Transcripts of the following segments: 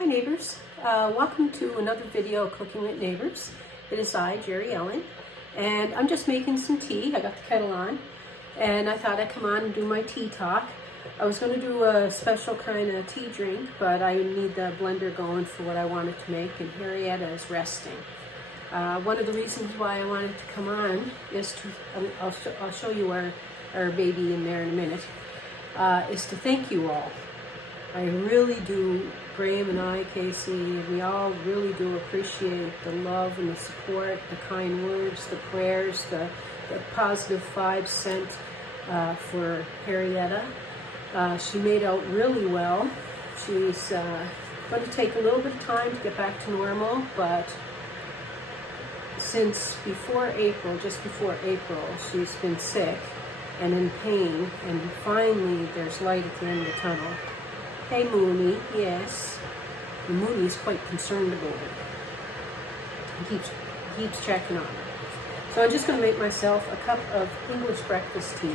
Hi neighbors, welcome to another video of Cooking with Neighbors. It is I, Jerry Ellen, and I'm just making some tea. I got the kettle on, and I thought I'd come on and do my tea talk. I was going to do a special kind of tea drink, but I need the blender going for what I wanted to make, and Harrietta is resting. One of the reasons why I wanted to come on is to, I'll show you our baby in there in a minute, is to thank you all. I really do, Graham and I, Casey, we all really do appreciate the love and the support, the kind words, the prayers, the positive vibes sent for Harrietta. She made out really well. She's going to take a little bit of time to get back to normal, but since just before April, she's been sick and in pain, and finally there's light at the end of the tunnel. Hey Mooney, yes. And Mooney's quite concerned about her. He keeps checking on her. So I'm just going to make myself a cup of English breakfast tea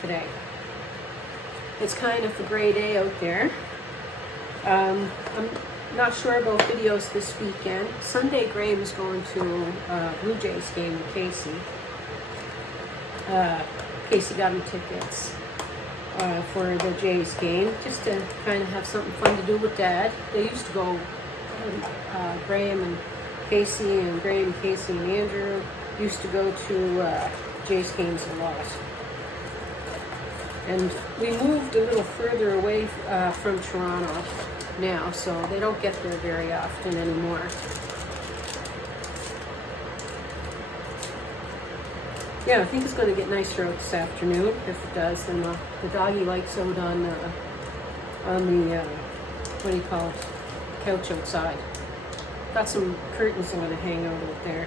today. It's kind of a gray day out there. I'm not sure about videos this weekend. Sunday, Graham is going to Blue Jays game with Casey. Casey got him tickets for the Jays game, just to kind of have something fun to do with Dad. They used to go, Graham and Casey, and Graham, Casey, and Andrew used to go to Jays games a lot. And we moved a little further away from Toronto now, so they don't get there very often anymore. Yeah, I think it's going to get nicer out this afternoon. If it does, then the doggy likes out on the what do you call it, couch outside. Got some curtains I'm going to hang out there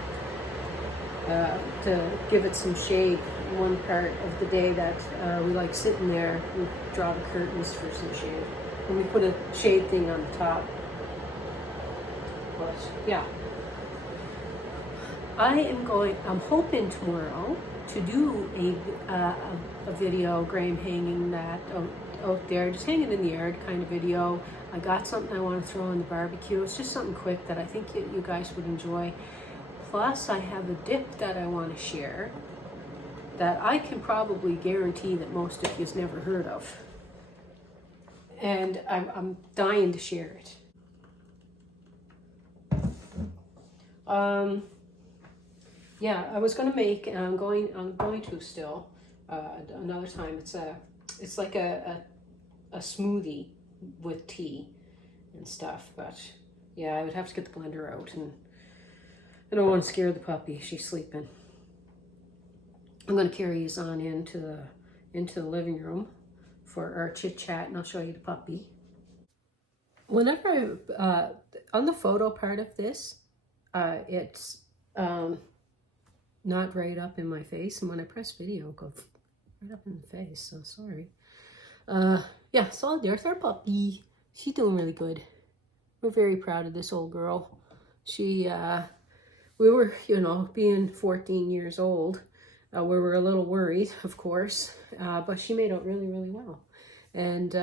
to give it some shade. One part of the day that we like sitting there, we draw the curtains for some shade, and we put a shade thing on the top. But yeah, I'm hoping tomorrow to do a video, Graham hanging that out there, just hanging in the yard kind of video. I got something I want to throw on the barbecue. It's just something quick that I think you guys would enjoy. Plus, I have a dip that I want to share that I can probably guarantee that most of you's never heard of. And I'm dying to share it. Yeah, I was going to make, and I'm going to still another time. It's like a smoothie with tea and stuff. But yeah, I would have to get the blender out, and I don't want to scare the puppy. She's sleeping. I'm going to carry these on into the living room for our chit chat, and I'll show you the puppy. Whenever on the photo part of this, it's not right up in my face, and when I press video, it goes right up in the face, so sorry. Yeah, so there's our puppy. She's doing really good. We're very proud of this old girl. We were, being 14 years old, we were a little worried, of course, but she made out really, really well. And,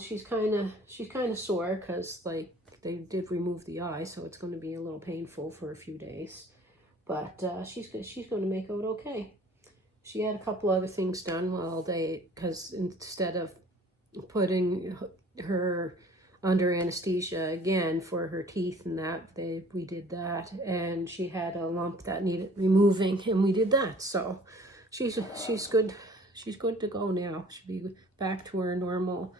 she's kind of sore because, like, they did remove the eye, so it's going to be a little painful for a few days. But she's going to make out okay. She had a couple other things done while because instead of putting her under anesthesia again for her teeth and that, we did that, and she had a lump that needed removing, and we did that. So she's good. She's good to go now. She'll be back to her normal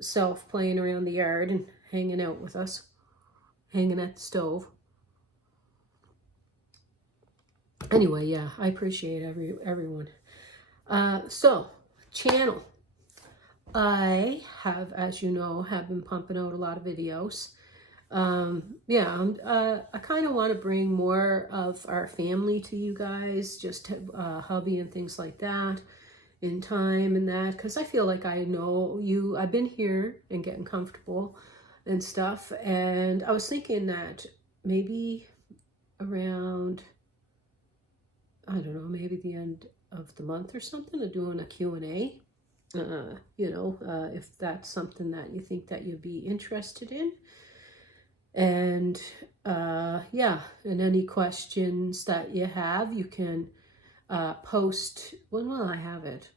self, playing around the yard and hanging out with us, hanging at the stove. Anyway, yeah, I appreciate everyone. So, channel. I have, as you know, been pumping out a lot of videos. I kind of want to bring more of our family to you guys, just hubby and things like that in time and that, because I feel like I know you. I've been here and getting comfortable and stuff, and I was thinking that maybe around, I don't know, maybe the end of the month or something, of doing a Q&A you know, if that's something that you think that you'd be interested in. And yeah, and any questions that you have, you can post. When will I have it?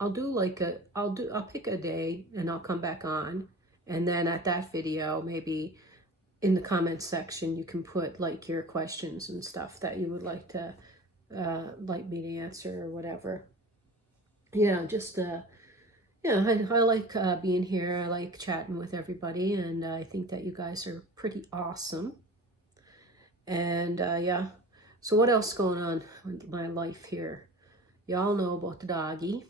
I'll do like I'll pick a day and I'll come back on. And then at that video, maybe in the comments section, you can put like your questions and stuff that you would like to, like me to answer or whatever. Yeah, just, yeah, I like being here. I like chatting with everybody, and I think that you guys are pretty awesome. And yeah, so what else going on with my life here? Y'all know about the doggy.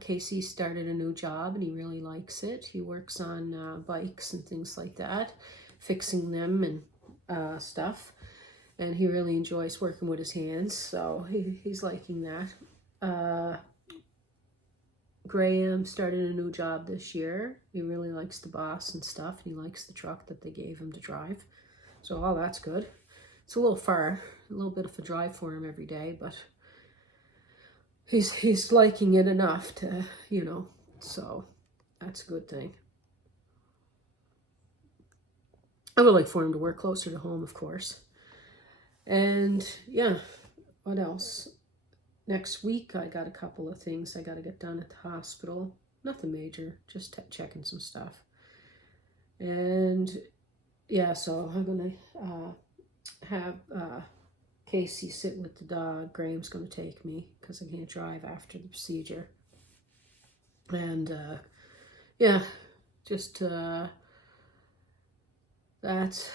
Casey started a new job and he really likes it. He works on bikes and things like that, fixing them and stuff. And he really enjoys working with his hands, so he's liking that. Graham started a new job this year. He really likes the boss and stuff, and he likes the truck that they gave him to drive. So all that's good. It's a little far, a little bit of a drive for him every day, but he's liking it enough to, you know, so that's a good thing. I would like for him to work closer to home, of course. And yeah, what else? Next week, I got a couple of things I got to get done at the hospital. Nothing major, just checking some stuff. And yeah, so I'm going to have Casey sit with the dog. Graham's going to take me because I can't drive after the procedure. And yeah, just that's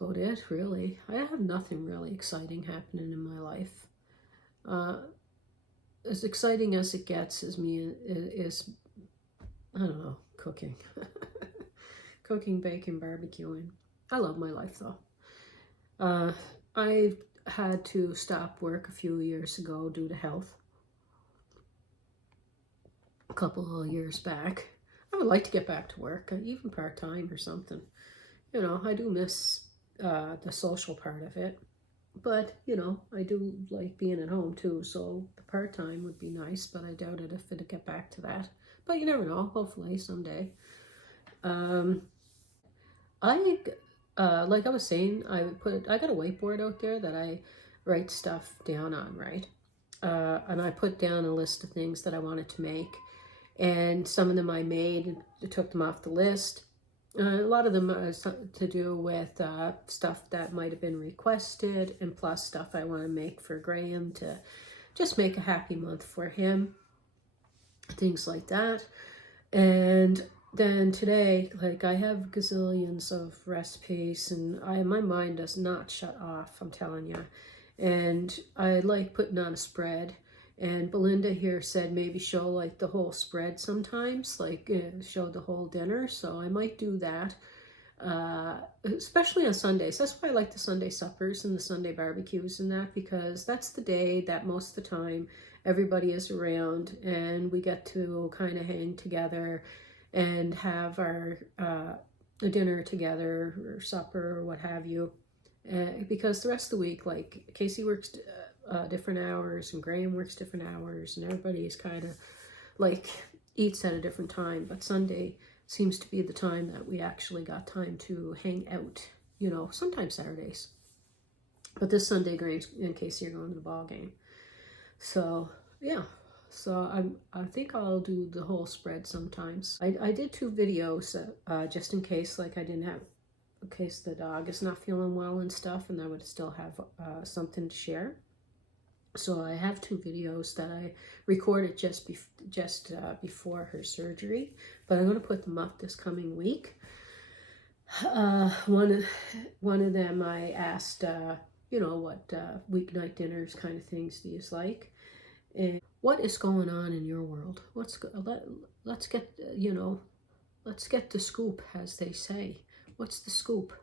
about it, really. I have nothing really exciting happening in my life. As exciting as it gets is I don't know, cooking. Cooking, baking, barbecuing. I love my life though. I had to stop work a few years ago due to health. A couple of years back. I would like to get back to work, even part-time or something. You know, I do miss the social part of it. But, you know, I do like being at home too, so the part-time would be nice, but I doubt it if it'd get back to that. But you never know, hopefully someday. Like I was saying, I got a whiteboard out there that I write stuff down on, right? And I put down a list of things that I wanted to make. And some of them I made and took them off the list. A lot of them are to do with stuff that might have been requested, and plus stuff I want to make for Graham to just make a happy month for him, things like that. And then today, like, I have gazillions of recipes, and my mind does not shut off, I'm telling you. And I like putting on a spread. And Belinda here said maybe show like the whole spread sometimes, like show the whole dinner. So I might do that, especially on Sundays. That's why I like the Sunday suppers and the Sunday barbecues and that, because that's the day that most of the time everybody is around and we get to kind of hang together and have our dinner together or supper or what have you. Because the rest of the week, like Casey works different hours and Graham works different hours and everybody is kind of like eats at a different time, but Sunday seems to be the time that we actually got time to hang out, you know, sometimes Saturdays, but this Sunday Graham and Casey are going to the ball game. So yeah, so I think I'll do the whole spread sometimes. I did 2 videos just in case, like in case the dog is not feeling well and stuff, and I would still have something to share. So I have 2 videos that I recorded just before her surgery, but I'm going to put them up this coming week. One of them I asked, you know, what weeknight dinners kind of things do you like, and what is going on in your world? Let's get, you know, let's get the scoop, as they say. What's the scoop?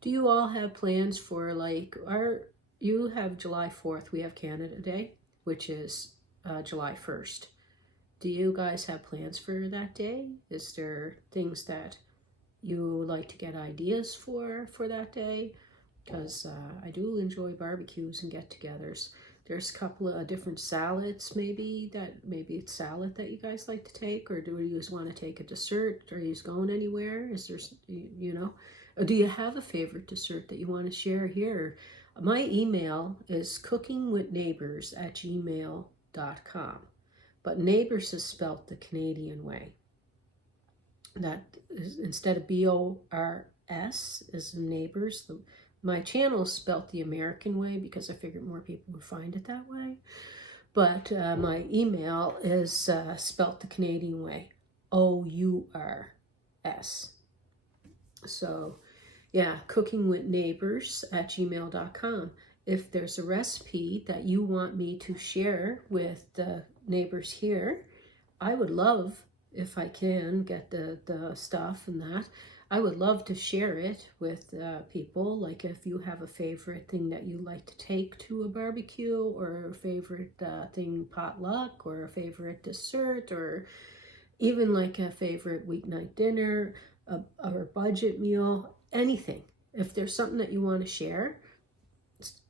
Do you all have plans for, like, you have July 4th, we have Canada Day, which is July 1st. Do you guys have plans for that day? Is there things that you like to get ideas for that day? Because I do enjoy barbecues and get-togethers. There's a couple of different salads, maybe it's salad that you guys like to take, or do you just want to take a dessert? Are you going anywhere? Is there, you know, or do you have a favorite dessert that you want to share here? My email is cookingwithneighbors@gmail.com, but neighbors is spelt the Canadian way. That is, instead of BORS is neighbors. My channel is spelt the American way because I figured more people would find it that way. But my email is spelt the Canadian way, OURS. So, yeah, cookingwithneighbors@gmail.com. If there's a recipe that you want me to share with the neighbors here, I would love, if I can get the stuff and that, I would love to share it with people. Like if you have a favorite thing that you like to take to a barbecue, or a favorite thing potluck, or a favorite dessert, or even like a favorite weeknight dinner, or a budget meal, anything. If there's something that you want to share,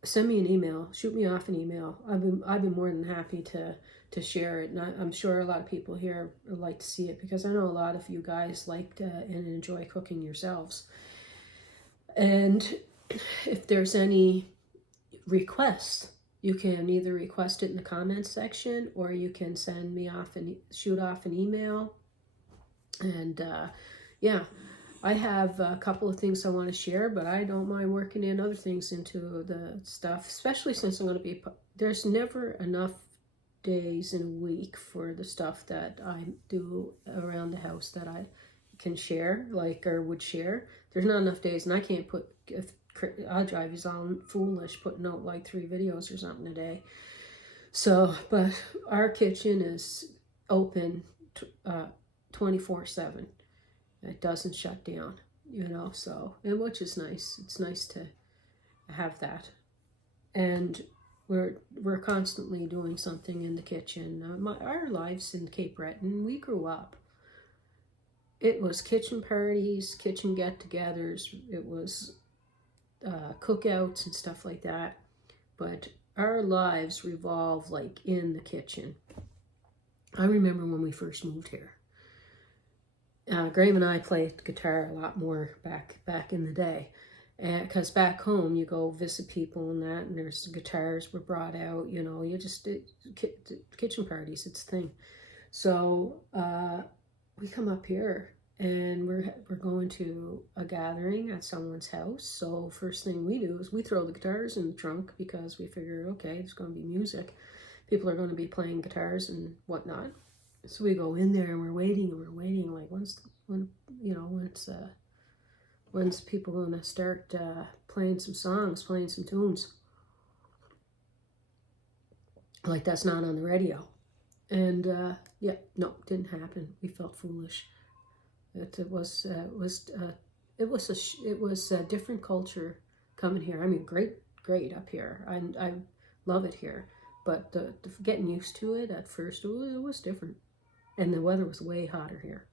send me an email, shoot me off an email. I'd be more than happy to share it. And I'm sure a lot of people here would like to see it, because I know a lot of you guys like and enjoy cooking yourselves. And if there's any requests, you can either request it in the comments section, or you can send me off and shoot off an email. And yeah, I have a couple of things I want to share, but I don't mind working in other things into the stuff, especially since I'm going to be, there's never enough days in a week for the stuff that I do around the house that I can share, like, or would share. There's not enough days, and I can't put, if I'll drive you all foolish putting out like 3 videos or something a day. So, but our kitchen is open 24/7. It doesn't shut down, you know, so, and which is nice. It's nice to have that. And we're constantly doing something in the kitchen. Our lives in Cape Breton, we grew up, it was kitchen parties, kitchen get-togethers, it was cookouts and stuff like that. But our lives revolve like in the kitchen. I remember when we first moved here. Graham and I played guitar a lot more back in the day, because back home you go visit people and that, and there's guitars were brought out. You know, you just kitchen parties. It's a thing. So we come up here and we're going to a gathering at someone's house. So first thing we do is we throw the guitars in the trunk, because we figure, okay, there's going to be music. People are going to be playing guitars and whatnot. So we go in there and we're waiting, like when's people gonna start playing some songs, playing some tunes. Like that's not on the radio. And yeah, no, didn't happen. We felt foolish. It was a different culture coming here. I mean, great up here. I love it here, but the getting used to it at first, it was different. And the weather was way hotter here.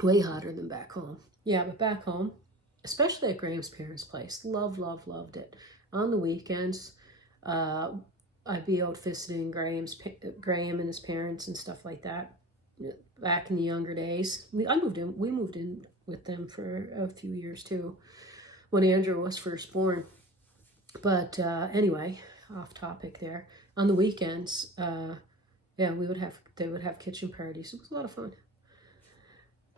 Way hotter than back home. Yeah, but back home, especially at Graham's parents' place, loved it. On the weekends, I'd be out visiting Graham and his parents and stuff like that. Back in the younger days, we moved in with them for a few years too, when Andrew was first born. But anyway, off topic there. On the weekends, yeah, they would have kitchen parties. It was a lot of fun.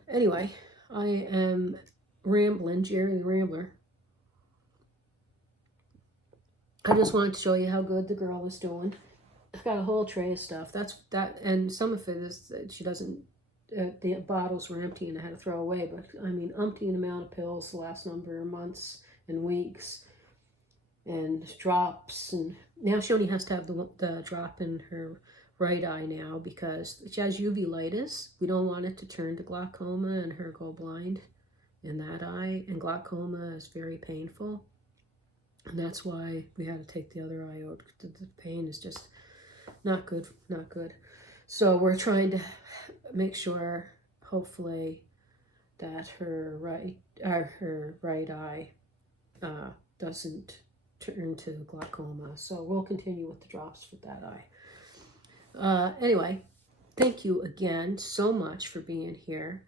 Anyway, I am rambling, Jerry the Rambler. I just wanted to show you how good the girl was doing. I've got a whole tray of stuff. And some of it is she doesn't. The bottles were empty and I had to throw away. But I mean, umpteen amount of pills the last number of months and weeks, and drops. And now she only has to have the drop in her right eye now, because she has uveitis. We don't want it to turn to glaucoma and her go blind in that eye. And glaucoma is very painful. And that's why we had to take the other eye out. The pain is just not good. So we're trying to make sure, hopefully, that her right eye doesn't turned to glaucoma. So we'll continue with the drops with that eye. Anyway, thank you again so much for being here.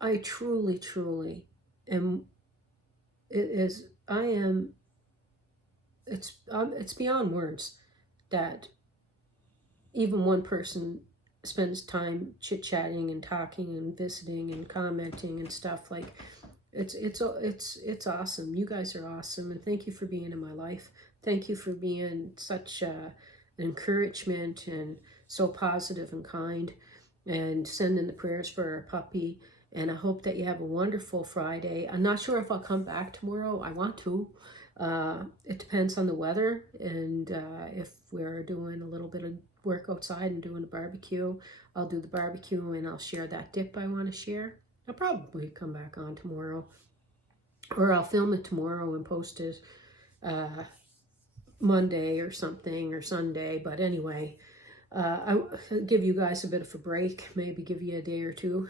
I truly, truly am. It's beyond words that even one person spends time chit-chatting and talking and visiting and commenting and stuff. Like, it's awesome. You guys are awesome, and thank you for being in my life. Thank you for being such an encouragement and so positive and kind, and sending the prayers for our puppy. And I hope that you have a wonderful Friday. I'm not sure if I'll come back tomorrow. I want to. It depends on the weather, and if we're doing a little bit of work outside and doing a barbecue, I'll do the barbecue and I'll share that dip I want to share. I'll probably come back on tomorrow, or I'll film it tomorrow and post it Monday or something, or Sunday. But anyway, I'll give you guys a bit of a break, maybe give you a day or two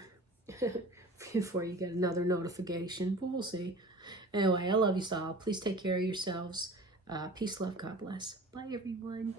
before you get another notification, but we'll see. Anyway, I love you all. Please take care of yourselves. Peace, love, God bless. Bye, everyone.